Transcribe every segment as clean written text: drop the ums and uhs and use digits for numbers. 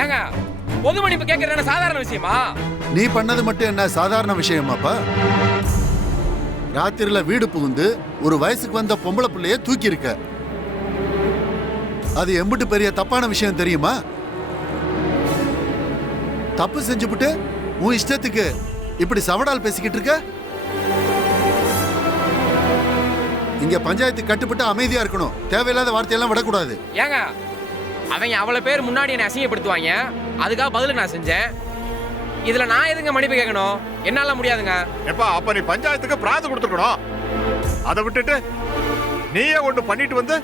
ஏங்க பொது மன்னிப்பு கேட்கறது சாதாரண விஷயமா? நீ பண்ணது மட்டும் என்ன சாதாரண விஷயமாப்பா? ராத்திரில வீடு புகுந்து ஒரு வயசுக்கு வந்த பொம்பளை பிள்ளைய தூக்கி இருக்க. அது எம்பிட்டு பெரிய தப்பான விஷயம் தெரியுமா? தப்பு செஞ்சுபிட்டு உன் இஷ்டத்துக்கு இப்படி சவடால் பேசிக்கிட்டு இருக்க. இங்க பஞ்சாயத்து கட்டுப்பட்டு அமைதியா இருக்கணும். தேவையில்லாத வார்த்தையெல்லாம் விடக்கூடாது. ஏங்க அவங்க அவ்வளவு பேர் முன்னாடி என்ன அசிங்கப்படுத்துவாங்க, அதுக்காக பதிலுக்கு நான் செஞ்சேன். இதுல நான் எதுங்க மன்னிப்பு கேட்கணும்? என்னால முடியாதுங்க. எப்பா அப்ப நீ பஞ்சாயத்துக்கு பிராது கொடுத்துக்கணும். அதை விட்டுட்டு நீயே ஒன்று பண்ணிட்டு வந்து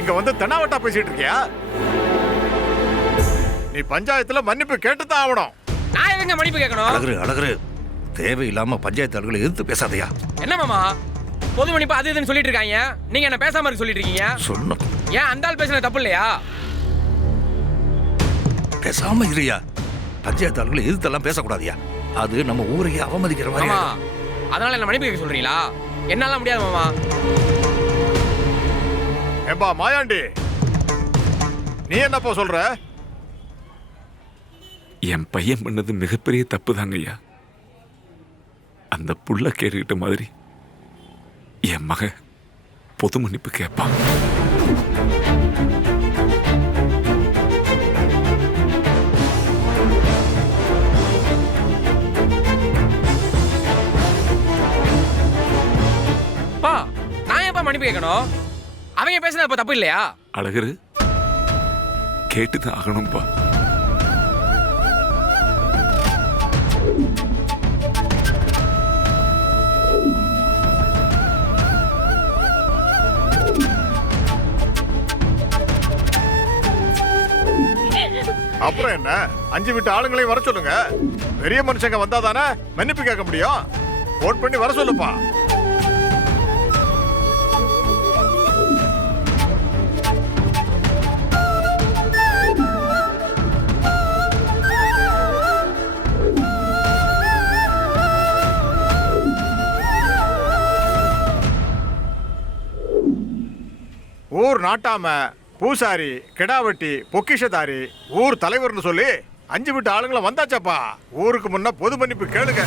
இங்க வந்து தெனாவட்டா பேசிட்டு இருக்கியா? நீ பஞ்சாயத்துல மன்னிப்பு கேட்டுதான் ஆகணும். நான் எதுங்க மன்னிப்பு கேட்கணும்? அழகு தேவையில்லாம பஞ்சாயத்து ஆளுகளை எதிர்த்து பேசாதையா. என்ன மாமா பொது மன்னிப்பு அது இதுன்னு சொல்லிட்டு இருக்காங்க, நீங்க என்ன பேசாம இருக்க சொல்லிட்டு இருக்கீங்க. சொன்ன ஏன் அந்த ஆள் பேசுன தப்பு இல்லையா? பேசாம இருயா. பஞ்சாயத்து ஆளுகளை எதிர்த்தெல்லாம் பேசக்கூடாதியா. அது நம்ம ஊரையே அவமதிக்கிற மாதிரி. அதனால என்ன மன்னிப்பு கேட்க சொல்றீங்களா? என்னால முடியாது மாமா. ஏப்பா மாயாண்டி, நீ என்னப்பா சொல்ற? என் பையன் பண்ணது மிகப்பெரிய தப்பு தாங்க ஐயா. அந்த புள்ள கேட்டுக்கிட்ட மாதிரி என் மக பொது மன்னிப்பு கேட்பான். நான் எப்ப மன்னிப்பு கேட்கணும்? அவங்க பேசுனது இப்ப தப்பு இல்லையா? அழகரு கேட்டுதான் ஆகணும்பா. அப்புறம் என்ன, 5 வீட்டு ஆளுங்களையும் வர சொல்லுங்க. பெரிய மனுஷங்க வந்தாதானே மன்னிப்பு கேட்க முடியும். போன் பண்ணி வர சொல்லுப்பா. ஊர் நாட்டாம, பூசாரி, கிடாவட்டி, பொக்கிஷதாரி, ஊர் தலைவர்னு சொல்லி 5 வீட்டு ஆளுங்களை வந்தாச்சப்பா. ஊருக்கு முன்ன பொது மன்னிப்பு கேளுங்க.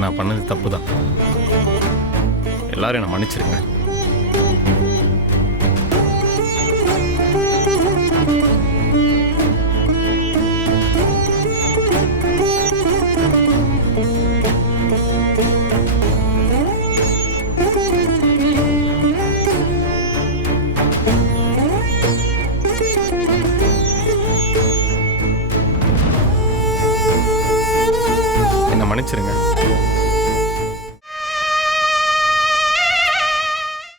நான் பண்ணது தப்பு தான். எல்லாரும் என்னை மன்னிச்சிருங்க. என்னை மன்னிச்சிருங்க.